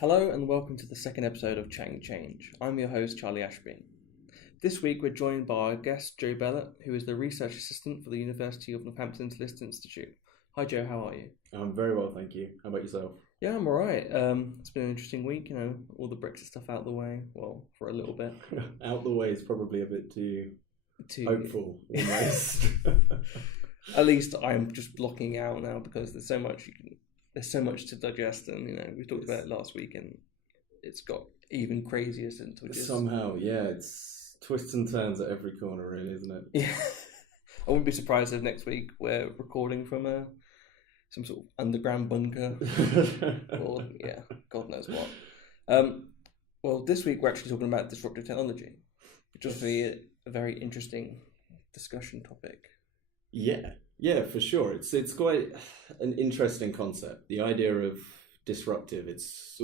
Hello and welcome to the second episode of Chatting Change. I'm your host, Charlie Ashby. This week we're joined by our guest, Joe Bellott, who is the Research Assistant for the University of Northampton's List Institute. Hi Joe, how are you? I'm very well, thank you. How about yourself? Yeah, I'm alright. It's been an interesting week, all the Brexit stuff out the way, well, for a little bit. Out the way is probably a bit too hopeful, almost. At least I'm just blocking out now because there's so much to digest, and we talked about it last week, and it's got even crazier since we just... Somehow, yeah, it's twists and turns at every corner, really, isn't it? Yeah, I wouldn't be surprised if next week we're recording from some sort of underground bunker, or God knows what. Well, this week we're actually talking about disruptive technology, which will be a very interesting discussion topic. Yeah, for sure. It's quite an interesting concept. The idea of disruptive, it's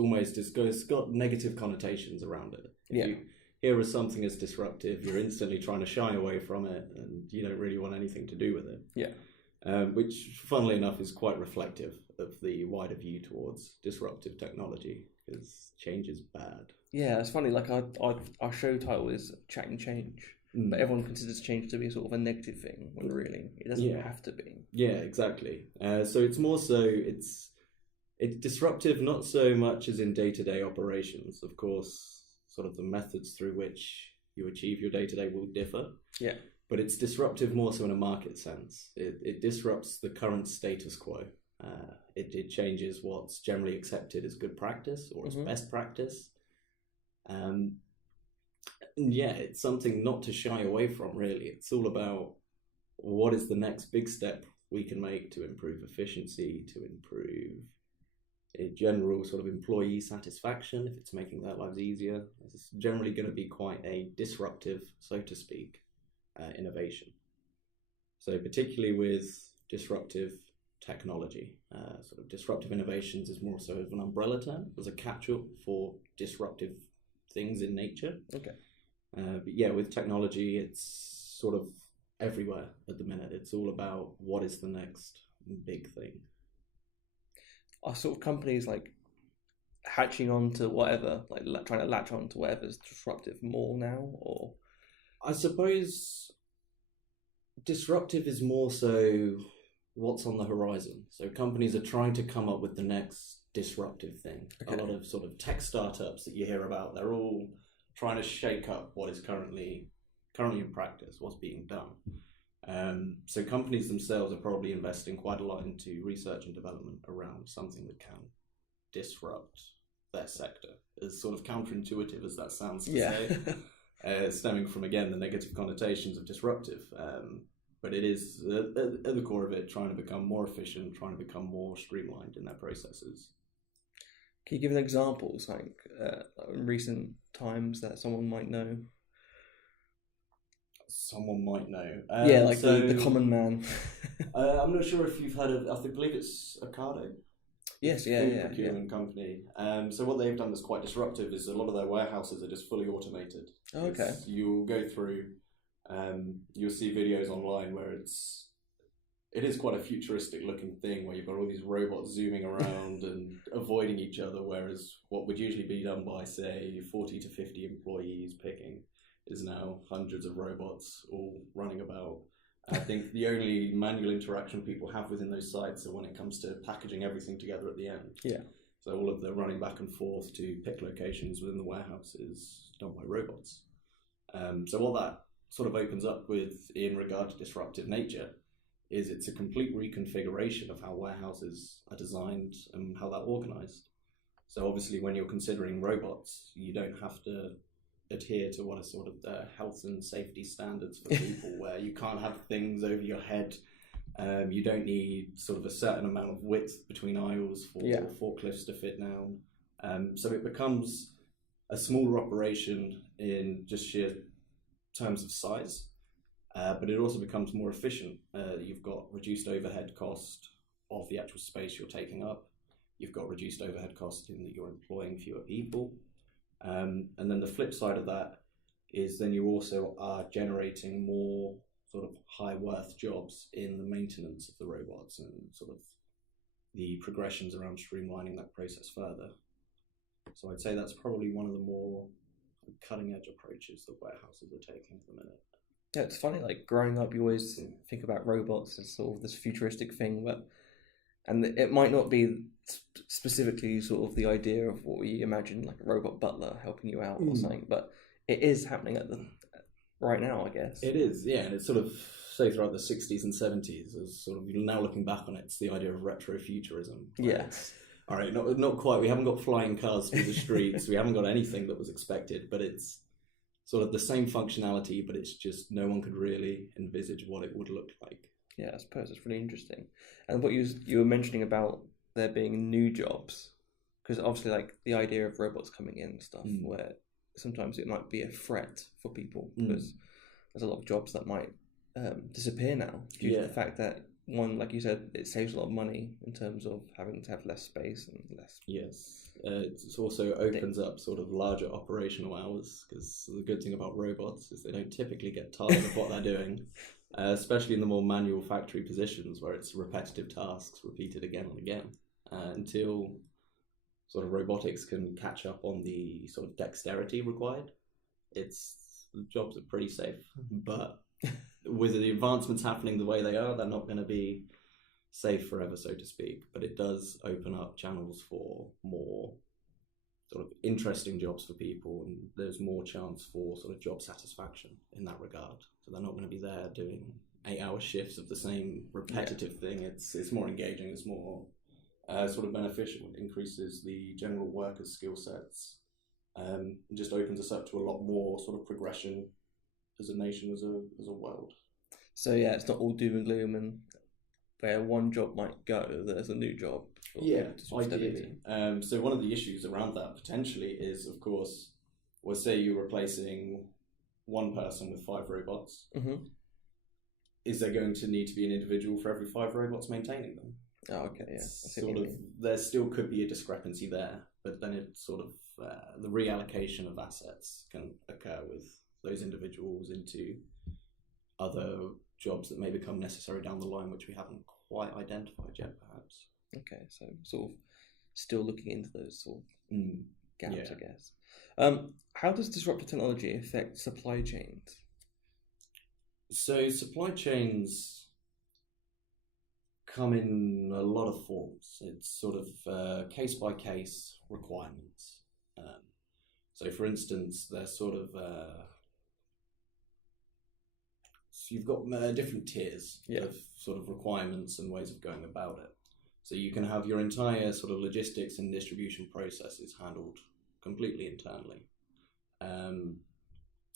got negative connotations around it. If you hear of something as disruptive, you're instantly trying to shy away from it, and you don't really want anything to do with it. Yeah. Which, funnily enough, is quite reflective of the wider view towards disruptive technology, because change is bad. Yeah, it's funny. Like our show title is Chatting Change. But everyone considers change to be sort of a negative thing, when really it doesn't have to be. Yeah, exactly. So it's more so, it's disruptive not so much as in day-to-day operations. Of course, sort of the methods through which you achieve your day-to-day will differ. Yeah. But it's disruptive more so in a market sense. It disrupts the current status quo. It changes what's generally accepted as good practice or as best practice. Yeah, it's something not to shy away from, really. It's all about what is the next big step we can make to improve efficiency, to improve a general sort of employee satisfaction, if it's making their lives easier. It's generally going to be quite a disruptive, so to speak, innovation. So particularly with disruptive technology, sort of disruptive innovations is more so of an umbrella term, as a catch-up for disruptive things in nature. Okay. But yeah, with technology, it's sort of everywhere at the minute. It's all about what is the next big thing. Are sort of companies like hatching on to whatever, like trying to latch on to whatever's disruptive more now, or? I suppose disruptive is more so what's on the horizon. So companies are trying to come up with the next disruptive thing. Okay. A lot of sort of tech startups that you hear about, they're all trying to shake up what is currently in practice, what's being done. So companies themselves are probably investing quite a lot into research and development around something that can disrupt their sector. As sort of counterintuitive as that sounds to say, stemming from, again, the negative connotations of disruptive. But it is, at the core of it, trying to become more efficient, trying to become more streamlined in their processes. Can you give an examples, like in recent times that someone might know? Someone might know. The common man. I'm not sure if you've heard of, I believe it's Ocado. Yes, procurement company. So what they've done that's quite disruptive is a lot of their warehouses are just fully automated. Oh, okay. You'll go through, you'll see videos online where it is quite a futuristic looking thing where you've got all these robots zooming around and avoiding each other, whereas what would usually be done by, say, 40 to 50 employees picking is now hundreds of robots all running about. I think the only manual interaction people have within those sites are when it comes to packaging everything together at the end. Yeah. So all of the running back and forth to pick locations within the warehouse is done by robots. So what that sort of opens up with in regard to disruptive nature is it's a complete reconfiguration of how warehouses are designed and how they're organized. So obviously when you're considering robots, you don't have to adhere to what are sort of the health and safety standards for people where you can't have things over your head. You don't need sort of a certain amount of width between aisles for forklifts to fit down. So it becomes a smaller operation in just sheer terms of size. But it also becomes more efficient. You've got reduced overhead cost of the actual space you're taking up. You've got reduced overhead cost in that you're employing fewer people. And then the flip side of that is then you also are generating more sort of high worth jobs in the maintenance of the robots and sort of the progressions around streamlining that process further. So I'd say that's probably one of the more cutting edge approaches that warehouses are taking at the minute. Yeah, it's funny. Like growing up, you always think about robots as sort of this futuristic thing, and it might not be specifically sort of the idea of what we imagine, like a robot butler helping you out or something, but it is happening right now, I guess. It is, yeah, and it's sort of, say, throughout the 60s and 70s, as sort of, now looking back on it, it's the idea of retrofuturism. Yeah. All right, not quite. We haven't got flying cars through the streets. We haven't got anything that was expected, but it's sort of the same functionality, but it's just no one could really envisage what it would look like. Yeah, I suppose it's really interesting. And what you were mentioning about there being new jobs, because obviously, like the idea of robots coming in and stuff, where sometimes it might be a threat for people because there's a lot of jobs that might disappear now due to the fact that, one, like you said, it saves a lot of money in terms of having to have less space and less. Yes, it also opens up sort of larger operational hours, because the good thing about robots is they don't typically get tired of what they're doing, especially in the more manual factory positions where it's repetitive tasks repeated again and again until sort of robotics can catch up on the sort of dexterity required. The jobs are pretty safe, but with the advancements happening the way they are, they're not going to be safe forever, so to speak. But it does open up channels for more sort of interesting jobs for people, and there's more chance for sort of job satisfaction in that regard. So they're not going to be there doing 8-hour shifts of the same repetitive thing. It's more engaging, it's more sort of beneficial. It increases the general workers' skill sets, and just opens us up to a lot more sort of progression as a nation, as a world. So yeah, it's not all doom and gloom, and where one job might go, there's a new job. Yeah, ideally. So one of the issues around that potentially is, of course, well, say you're replacing one person with 5 robots. Is there going to need to be an individual for every 5 robots maintaining them? Oh, okay, yeah. Sort of, there still could be a discrepancy there, but then it sort of the reallocation of assets can occur with those individuals into other jobs that may become necessary down the line, which we haven't quite identified yet, perhaps. Okay, so sort of still looking into those sort of gaps, I guess. How does disruptive technology affect supply chains? So supply chains come in a lot of forms. It's sort of case-by-case requirements. So for instance, there's sort of so you've got different tiers of sort of requirements and ways of going about it. So you can have your entire sort of logistics and distribution processes handled completely internally.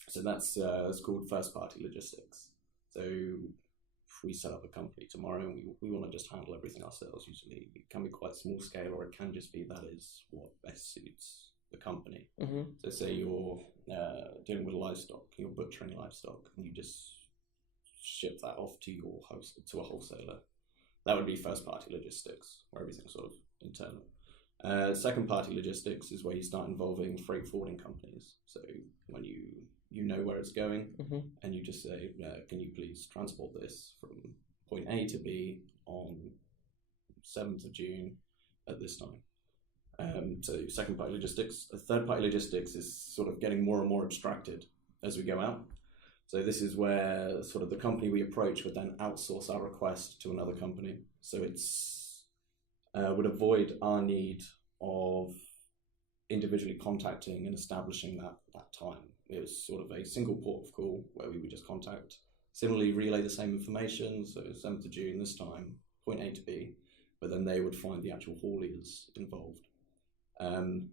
So that's called first-party logistics. So if we set up a company tomorrow and we want to just handle everything ourselves, usually it can be quite small scale, or it can just be that is what best suits the company. So say you're dealing with livestock, you're butchering livestock, and you just ship that off to a wholesaler. That would be first-party logistics, where everything's sort of internal. Second-party logistics is where you start involving freight forwarding companies. So when you know where it's going, and you just say, can you please transport this from point A to B on 7th of June at this time. So second-party logistics. Third-party logistics is sort of getting more and more abstracted as we go out. So this is where sort of the company we approach would then outsource our request to another company. So it's would avoid our need of individually contacting and establishing that time. It was sort of a single port of call where we would just contact, similarly relay the same information. So 7th of June this time, point A to B, but then they would find the actual hauliers involved. And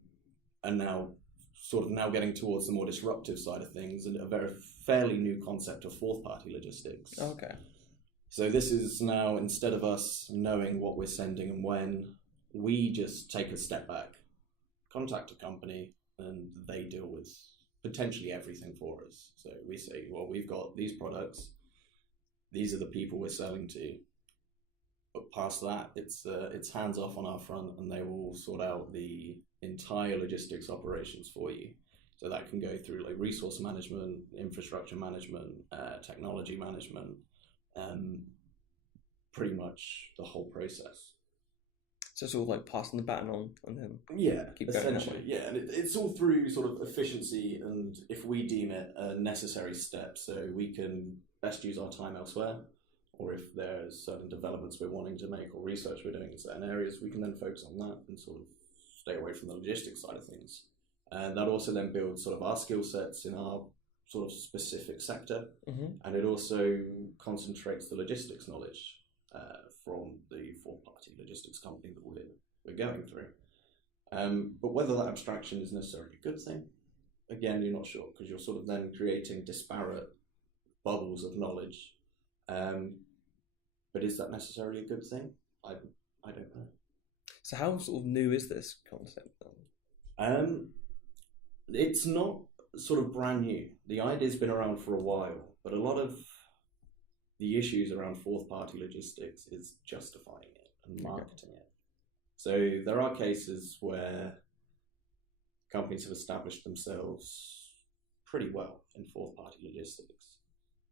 now getting towards the more disruptive side of things, and a fairly new concept of fourth-party logistics. Okay. So this is now, instead of us knowing what we're sending and when, we just take a step back, contact a company, and they deal with potentially everything for us. So we say, well, we've got these products, these are the people we're selling to, but past that, it's hands off on our front, and they will sort out the entire logistics operations for you. So that can go through like resource management, infrastructure management, technology management, pretty much the whole process. So sort of like passing the baton on and then Yeah, keep going that essentially. way. Yeah, and it's all through sort of efficiency, and if we deem it a necessary step, so we can best use our time elsewhere, or if there's certain developments we're wanting to make or research we're doing in certain areas, we can then focus on that and sort of stay away from the logistics side of things. And that also then builds sort of our skill sets in our sort of specific sector, and it also concentrates the logistics knowledge from the fourth-party logistics company that we're going through. But whether that abstraction is necessarily a good thing, again, you're not sure, because you're sort of then creating disparate bubbles of knowledge. But is that necessarily a good thing? I don't know. So how sort of new is this concept then? It's not sort of brand new. The idea's been around for a while, but a lot of the issues around fourth-party logistics is justifying it and marketing it. So there are cases where companies have established themselves pretty well in fourth-party logistics,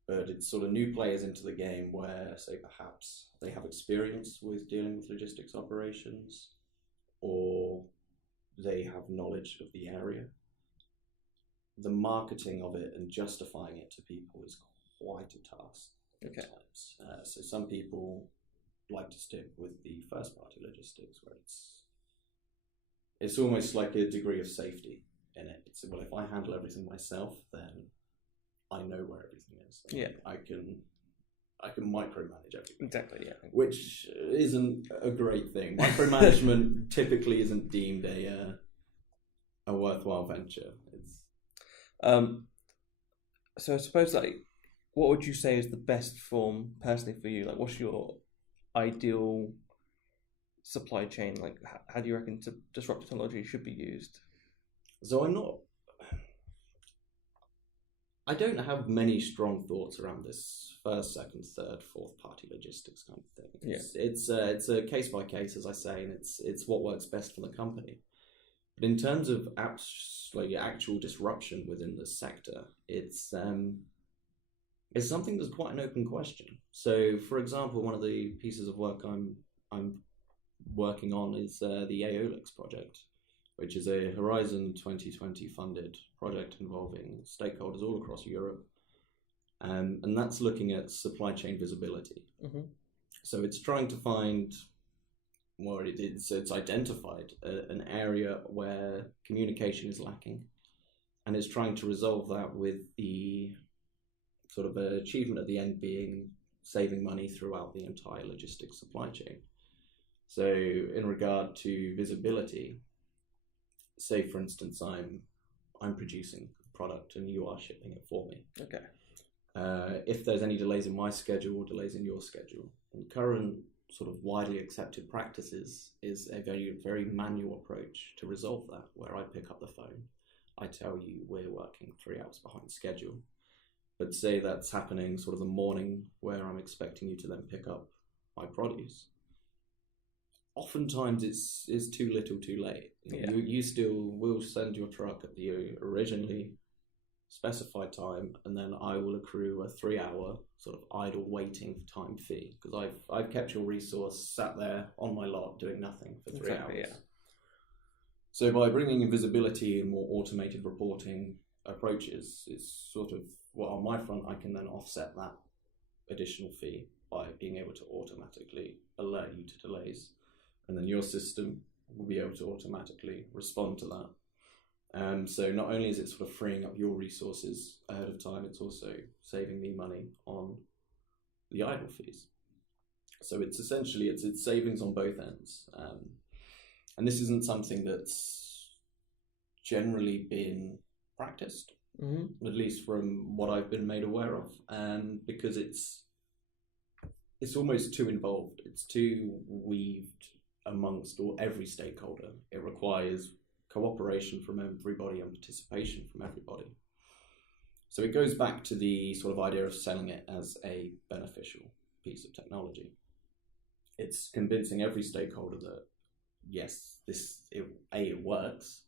but it's sort of new players into the game where, say, perhaps they have experience with dealing with logistics operations, or they have knowledge of the area. The marketing of it and justifying it to people is quite a task at times. So some people like to stick with the first-party logistics, where it's almost like a degree of safety in it. It's, well, if I handle everything myself, then I know where everything is. I can micromanage everything. Exactly, yeah. Which isn't a great thing. Micromanagement typically isn't deemed a worthwhile venture. So I suppose, like, what would you say is the best form personally for you? Like, what's your ideal supply chain? Like, how do you reckon disruptive technology should be used? So I don't have many strong thoughts around this first, second, third, fourth party logistics kind of thing. It's a case by case, as I say, and it's what works best for the company. But in terms of actual disruption within the sector, it's something that's quite an open question. So, for example, one of the pieces of work I'm working on is the Aeolix project, which is a Horizon 2020 funded project involving stakeholders all across Europe, and that's looking at supply chain visibility. So it's trying to find, well, it's identified an area where communication is lacking, and it's trying to resolve that with the sort of achievement at the end being saving money throughout the entire logistics supply chain. So in regard to visibility, say for instance I'm producing a product and you are shipping it for me. If there's any delays in my schedule or delays in your schedule, and current sort of widely accepted practices is a very, very manual approach to resolve that, where I pick up the phone, I tell you we're working 3 hours behind schedule. But say that's happening sort of the morning where I'm expecting you to then pick up my produce. Oftentimes it's too little too late. You still will send your truck at the originally specified time, and then I will accrue a 3-hour sort of idle waiting time fee, because I've kept your resource sat there on my lot doing nothing for 3 hours. Yeah. So by bringing in visibility and more automated reporting approaches, it's sort of, well, on my front, I can then offset that additional fee by being able to automatically alert you to delays. And then your system will be able to automatically respond to that. So not only is it sort of freeing up your resources ahead of time, it's also saving me money on the idle fees. So it's essentially, it's savings on both ends. And this isn't something that's generally been practiced, at least from what I've been made aware of, because it's almost too involved. It's too weaved amongst every stakeholder. It requires cooperation from everybody and participation from everybody. So it goes back to the sort of idea of selling it as a beneficial piece of technology. It's convincing every stakeholder that yes, it works,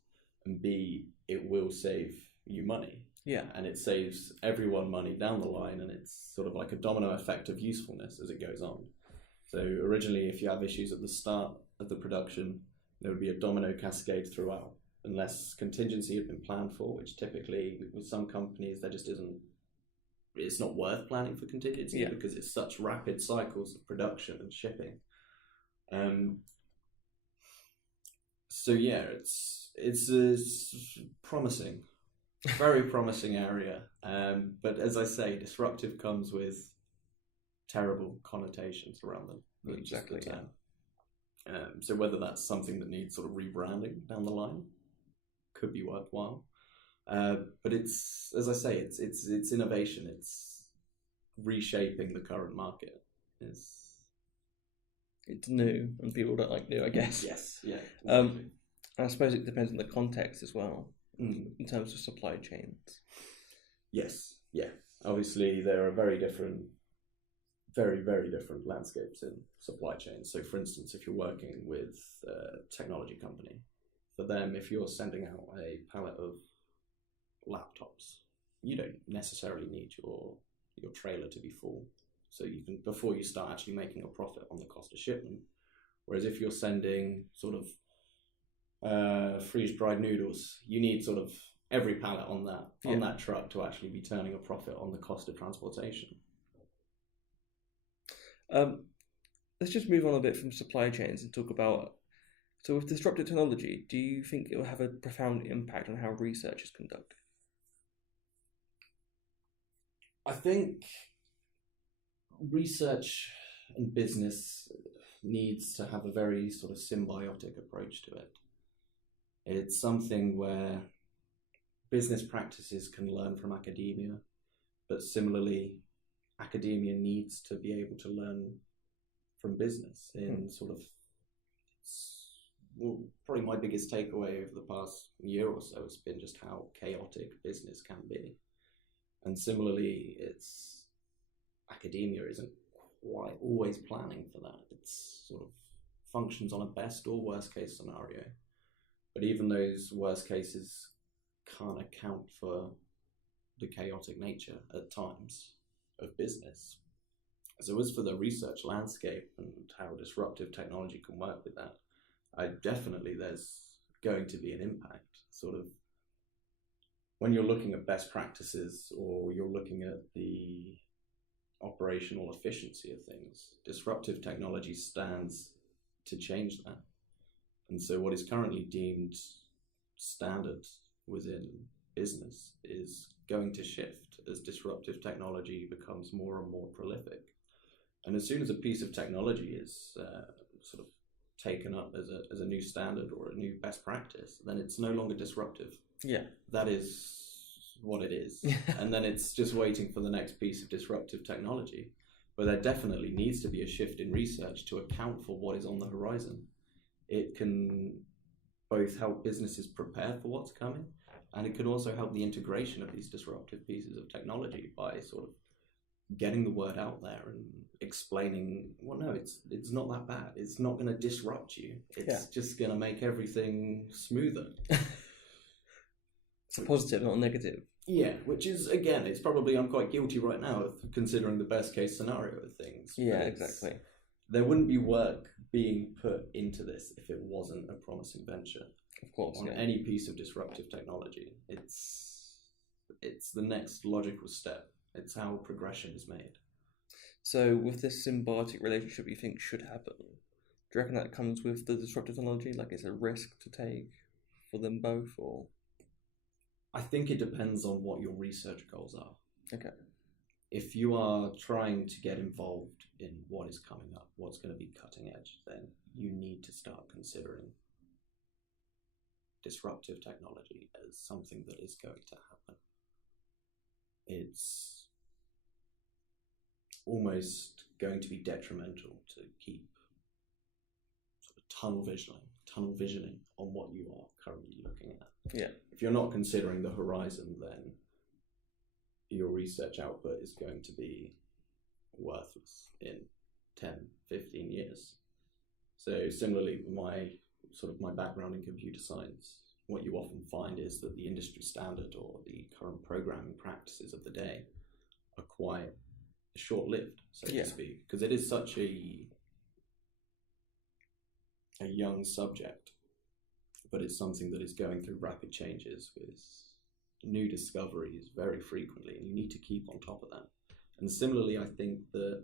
and B, it will save you money. Yeah. And it saves everyone money down the line, and it's sort of like a domino effect of usefulness as it goes on. So originally, if you have issues at the start, of the production, there would be a domino cascade throughout, unless contingency had been planned for, which typically with some companies there just isn't. It's not worth planning for contingency because it's such rapid cycles of production and shipping. So yeah, it's promising, very promising area. But as I say, disruptive comes with terrible connotations around them. Exactly. So whether that's something that needs sort of rebranding down the line, could be worthwhile. But it's, as I say, it's innovation. It's reshaping the current market. It's new, and people don't like new, I guess. Yes, yeah. Exactly. I suppose it depends on the context as well, in terms of supply chains. Yes, yeah. Obviously, there are very, very different landscapes in supply chains. So, for instance, if you're working with a technology company, for them, if you're sending out a pallet of laptops, you don't necessarily need your trailer to be full. So you can, before you start actually making a profit on the cost of shipment. Whereas if you're sending sort of freeze-dried noodles, you need sort of every pallet on that truck to actually be turning a profit on the cost of transportation. Let's just move on a bit from supply chains and talk about, so with disruptive technology, do you think it will have a profound impact on how research is conducted? I think research and business needs to have a very sort of symbiotic approach to it. It's something where business practices can learn from academia, but similarly, academia needs to be able to learn from business in sort of, well, probably my biggest takeaway over the past year or so has been just how chaotic business can be. And similarly, academia isn't quite always planning for that. It's sort of functions on a best or worst case scenario. But even those worst cases can't account for the chaotic nature at times of business. So as for the research landscape and how disruptive technology can work with that, there's going to be an impact. Sort of when you're looking at best practices or you're looking at the operational efficiency of things, disruptive technology stands to change that. And so what is currently deemed standard within business is going to shift as disruptive technology becomes more and more prolific. And as soon as a piece of technology is sort of taken up as a new standard or a new best practice, then it's no longer disruptive. Yeah. That is what it is. And then it's just waiting for the next piece of disruptive technology. But there definitely needs to be a shift in research to account for what is on the horizon. It can both help businesses prepare for what's coming, and it can also help the integration of these disruptive pieces of technology by sort of getting the word out there and explaining, well, no, it's not that bad. It's not going to disrupt you. It's just going to make everything smoother. It's a positive, not a negative. Yeah, which is, again, it's probably, I'm quite guilty right now of considering the best case scenario of things. Yeah, exactly. There wouldn't be work being put into this if it wasn't a promising venture. Of course, on any piece of disruptive technology. It's the next logical step. It's how progression is made. So with this symbiotic relationship you think should happen, do you reckon that comes with the disruptive technology? Like it's a risk to take for them both, or? I think it depends on what your research goals are. Okay. If you are trying to get involved in what is coming up, what's going to be cutting edge, then you need to start considering disruptive technology as something that is going to happen. It's almost going to be detrimental to keep sort of tunnel visioning on what you are currently looking at. Yeah. If you're not considering the horizon, then your research output is going to be worthless in 10, 15 years. So similarly, my background in computer science, what you often find is that the industry standard or the current programming practices of the day are quite short-lived, so to speak, because it is such a a young subject, but it's something that is going through rapid changes with new discoveries very frequently, and you need to keep on top of that. And similarly, I think that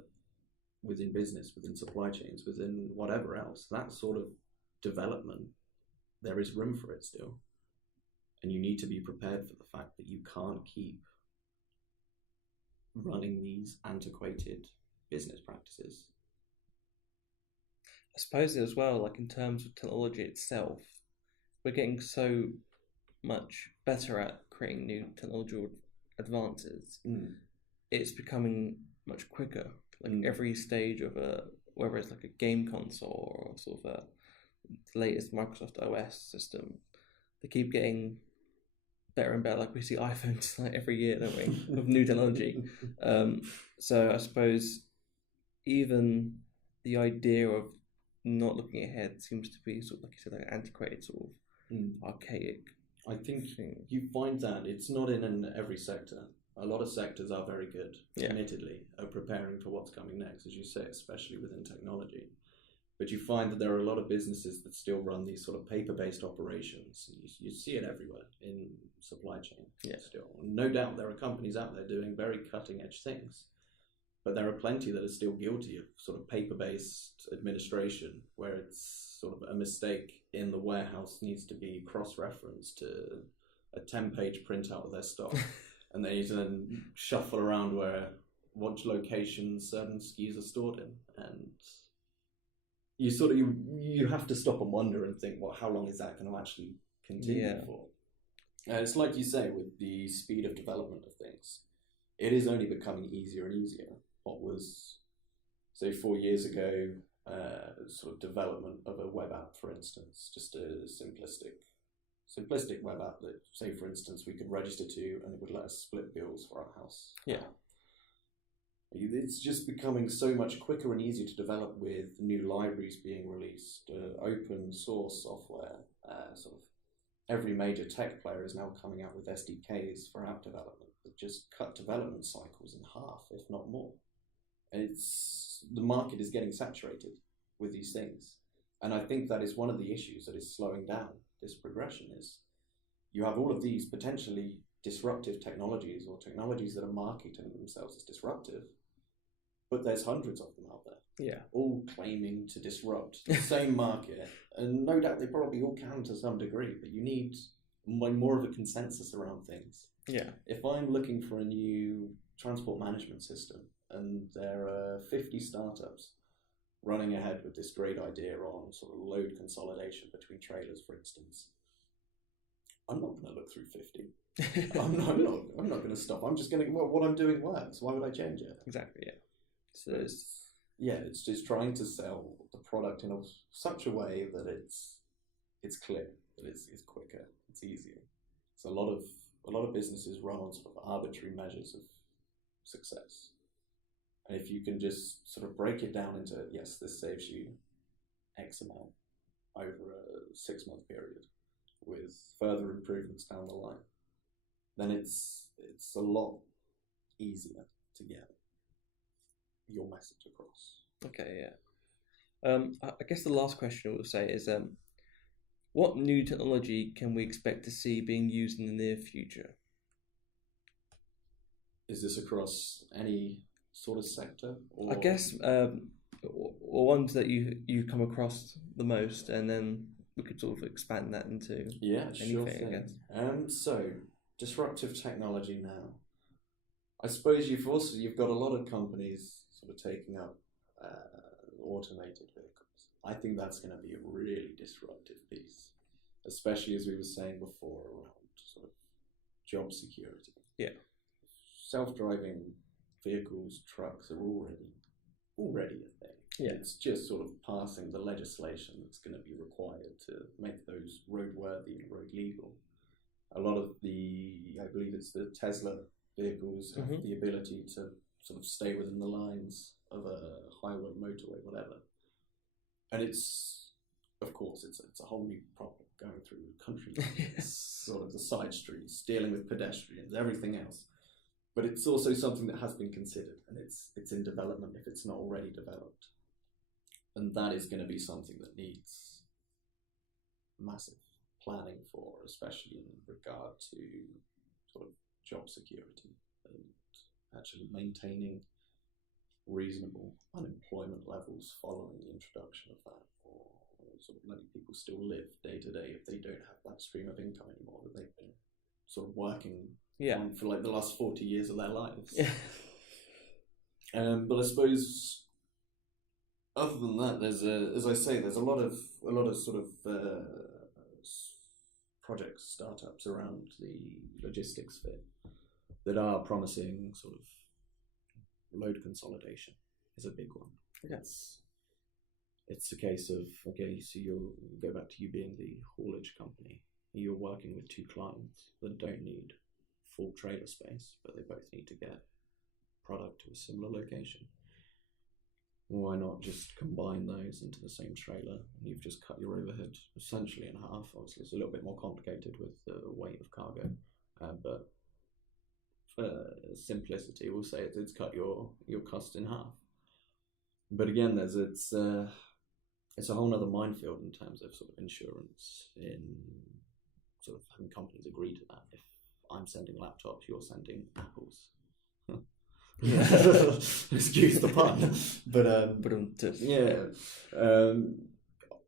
within business, within supply chains, within whatever else, that sort of development, there is room for it still. And you need to be prepared for the fact that you can't keep running these antiquated business practices. I suppose as well, like in terms of technology itself, we're getting so much better at creating new technological advances. It's becoming much quicker. Like every stage of whether it's like a game console or sort of a latest Microsoft OS system, they keep getting better and better. Like we see iPhones like every year, don't we, with new technology. So I suppose even the idea of not looking ahead seems to be sort of, like you said, like antiquated, sort of archaic. I think you find that it's not in every sector. A lot of sectors are very good, admittedly, at preparing for what's coming next, as you say, especially within technology. But you find that there are a lot of businesses that still run these sort of paper-based operations. You see it everywhere in supply chain still. No doubt there are companies out there doing very cutting-edge things, but there are plenty that are still guilty of sort of paper-based administration, where it's sort of a mistake in the warehouse needs to be cross-referenced to a 10-page printout of their stock. And they need to then shuffle around which locations certain SKUs are stored in. And you sort of, you have to stop and wonder and think, well, how long is that going to actually continue for? It's like you say, with the speed of development of things, it is only becoming easier and easier. What was, say, 4 years ago, sort of development of a web app, for instance, just a simplistic web app that, say, for instance, we could register to and it would let us split bills for our house. It's just becoming so much quicker and easier to develop with new libraries being released, open source software. Sort of every major tech player is now coming out with SDKs for app development that just cut development cycles in half, if not more. And the market is getting saturated with these things. And I think that is one of the issues that is slowing down this progression. Is you have all of these potentially disruptive technologies or technologies that are marketing themselves as disruptive, but there's hundreds of them out there, all claiming to disrupt the same market. And no doubt they probably all can to some degree, but you need more of a consensus around things. If I'm looking for a new transport management system and there are 50 startups running ahead with this great idea on sort of load consolidation between trailers, for instance, I'm not going to look through 50. I'm not going to stop. I'm just going to, what I'm doing works. Why would I change it? Exactly, So it's just trying to sell the product in such a way that it's clear, that it's quicker, it's easier. So a lot of businesses run on sort of arbitrary measures of success. And if you can just sort of break it down into, yes, this saves you X amount over a 6-month period with further improvements down the line, then it's a lot easier to get your message across. Okay, I guess the last question I will say is, what new technology can we expect to see being used in the near future? Is this across any sort of sector? Or? I guess or ones that you come across the most, and then we could sort of expand that into anything, sure thing. I guess. So disruptive technology now. I suppose you've got a lot of companies sort of taking up automated vehicles. I think that's going to be a really disruptive piece, especially as we were saying before around sort of job security. Self-driving vehicles, trucks are already a thing. It's just sort of passing the legislation that's going to be required to make those roadworthy and road legal. A lot of I believe it's the Tesla vehicles have the ability to sort of stay within the lines of a highway, motorway, whatever. And it's a whole new problem going through the country. Sort of the side streets, dealing with pedestrians, everything else. But it's also something that has been considered, and it's in development if it's not already developed. And that is going to be something that needs massive planning for, especially in regard to sort of job security and actually maintaining reasonable unemployment levels following the introduction of that, or sort of letting people still live day to day if they don't have that stream of income anymore that they've been sort of working on for like the last 40 years of their lives. Yeah. But I suppose other than that, there's there's a lot of sort of projects, startups around the logistics sphere that are promising sort of load consolidation is a big one. Yes. It's a case of, okay, so you'll go back to you being the haulage company. You're working with two clients that don't need full trailer space, but they both need to get product to a similar location. Why not just combine those into the same trailer? And you've just cut your overhead essentially in half. Obviously, it's a little bit more complicated with the weight of cargo, but for simplicity, we'll say it's cut your cost in half. But again, it's a whole other minefield in terms of sort of insurance, in sort of having companies agree to that. If I'm sending laptops, you're sending apples. Excuse the pun,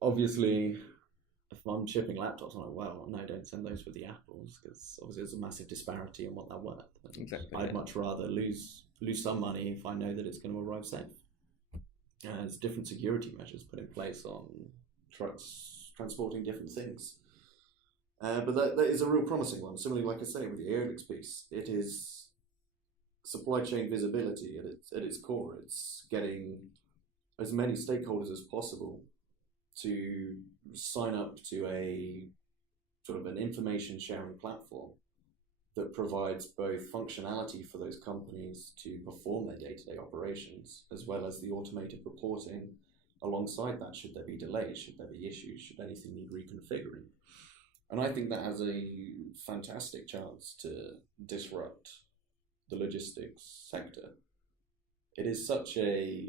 obviously, if I'm shipping laptops, I'm like, well, no, don't send those with the apples, because obviously there's a massive disparity in what they're worth. Exactly. I'd much rather lose some money if I know that it's going to arrive safe. There's different security measures put in place on trucks transporting different things. But that is a real promising one. Similarly, like I say, with the aeronautics piece, it is supply chain visibility at its core. It's getting as many stakeholders as possible to sign up to a sort of an information sharing platform that provides both functionality for those companies to perform their day-to-day operations, as well as the automated reporting alongside that, should there be delays, should there be issues, should anything need reconfiguring. And I think that has a fantastic chance to disrupt the logistics sector. It is such a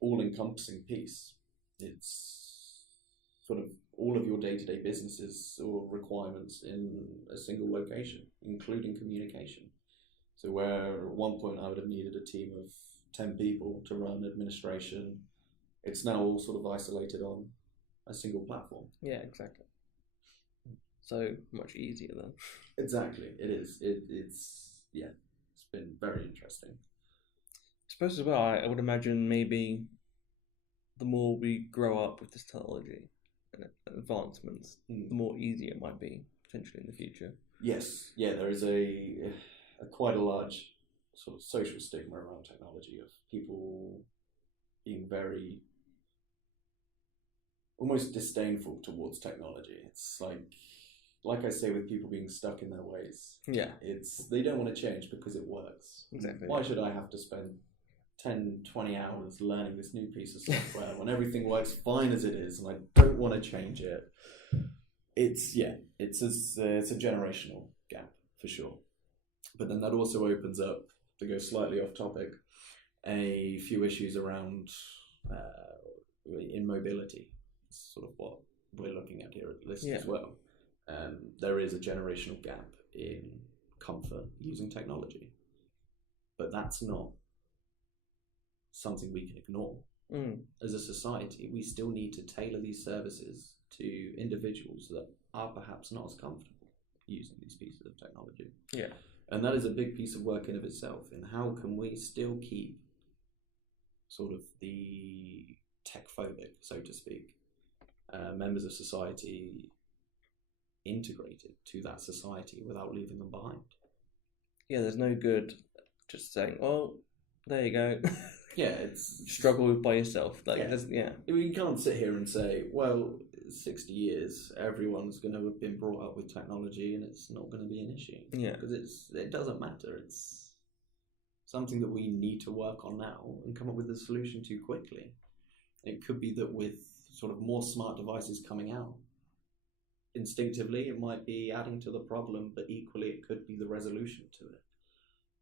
all-encompassing piece. It's sort of all of your day-to-day businesses or requirements in a single location, including communication. So where at one point I would have needed a team of 10 people to run administration, it's now all sort of isolated on a single platform. Yeah, exactly. So much easier then. Exactly, it is. It's been very interesting. I suppose as well, I would imagine maybe the more we grow up with this technology and advancements, the more easier it might be potentially in the future. Yes, there is a quite a large sort of social stigma around technology, of people being very almost disdainful towards technology. It's like I say, with people being stuck in their ways. Yeah. They don't want to change because it works. Exactly. Why should I have to spend 10, 20 hours learning this new piece of software when everything works fine as it is and I don't want to change it? It's a generational gap for sure. But then that also opens up, to go slightly off topic, a few issues around in mobility. It's sort of what we're looking at here at the list as well. There is a generational gap in comfort using technology, but that's not something we can ignore. As a society, we still need to tailor these services to individuals that are perhaps not as comfortable using these pieces of technology. Yeah. And that is a big piece of work in of itself, in how can we still keep sort of the tech-phobic, so to speak, members of society integrated to that society without leaving them behind. Yeah, there's no good just saying, well, there you go. Yeah, it's struggle by yourself. We can't sit here and say, well, 60 years, everyone's going to have been brought up with technology and it's not going to be an issue. Yeah. Because it doesn't matter. It's something that we need to work on now and come up with a solution to quickly. It could be that with sort of more smart devices coming out, instinctively it might be adding to the problem, but equally it could be the resolution to it.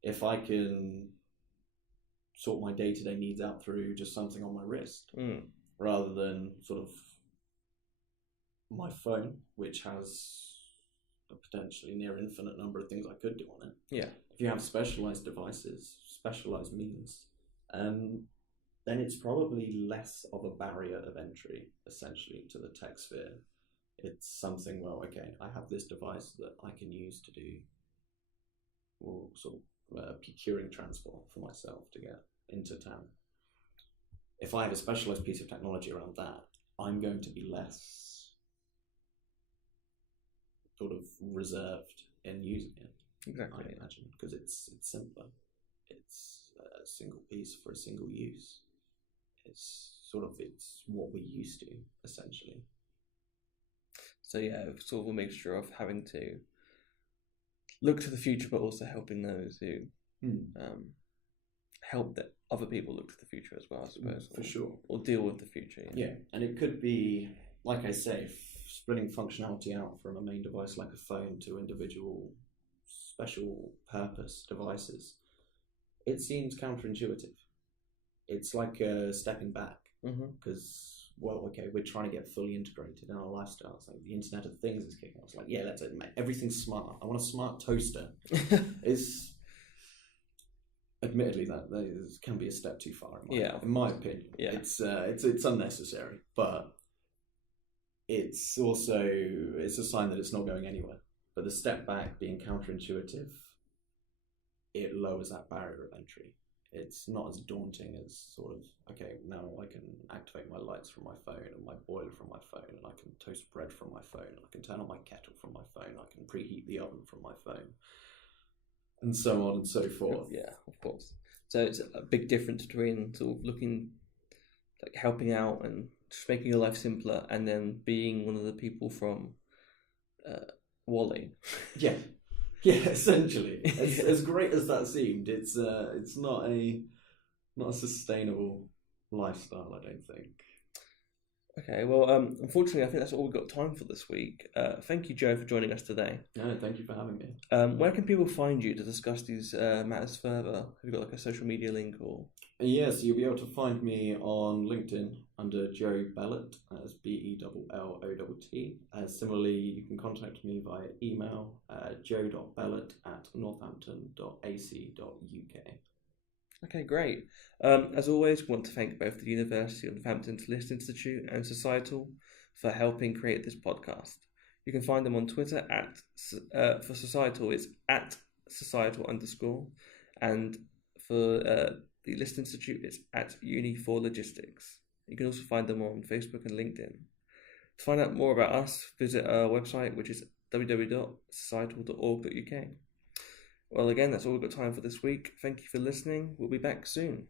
If I can sort my day-to-day needs out through just something on my wrist, rather than sort of my phone, which has a potentially near infinite number of things I could do on it. Yeah. If you have specialized devices, specialized means, then it's probably less of a barrier of entry, essentially, to the tech sphere. It's something, well, okay, I have this device that I can use to do or sort of procuring transport for myself to get into town. If I have a specialized piece of technology around that, I'm going to be less sort of reserved in using it. Exactly. I imagine, because it's simpler. It's a single piece for a single use. It's what we're used to, essentially. So yeah, sort of a mixture of having to look to the future, but also helping those who help that other people look to the future as well, I suppose. For sure. Or deal with the future. Yeah, and it could be, like I say, splitting functionality out from a main device like a phone to individual special purpose devices. It seems counterintuitive. It's like stepping back because, well, okay, we're trying to get fully integrated in our lifestyles. Like the Internet of Things is kicking off. It's like, yeah, let's make everything's smart. I want a smart toaster. Is admittedly that can be a step too far in my opinion. Yeah. It's unnecessary, but it's also a sign that it's not going anywhere. But the step back being counterintuitive, it lowers that barrier of entry. It's not as daunting as sort of, okay, now I can activate my lights from my phone and my boiler from my phone, and I can toast bread from my phone, and I can turn on my kettle from my phone, I can preheat the oven from my phone, and so on and so forth. Yeah, of course. So it's a big difference between sort of looking, like helping out and just making your life simpler, and then being one of the people from Wall-E. Yeah. Yeah, essentially. As great as that seemed, it's not a sustainable lifestyle, I don't think. Okay, well, unfortunately, I think that's all we've got time for this week. Thank you, Joe, for joining us today. No, thank you for having me. Where can people find you to discuss these matters further? Have you got like a social media link or? Yes, you'll be able to find me on LinkedIn under Joe Bellott, as BELLOT. Similarly, you can contact me via email, joe.bellott@northampton.ac.uk. Okay, great. As always, we want to thank both the University of Northampton List Institute and Societal for helping create this podcast. You can find them on Twitter for Societal, it's @societal_, and for the List Institute, it's @Uni4Logistics. You can also find them on Facebook and LinkedIn. To find out more about us, visit our website, which is www.societal.org.uk. Well, again, that's all we've got time for this week. Thank you for listening. We'll be back soon.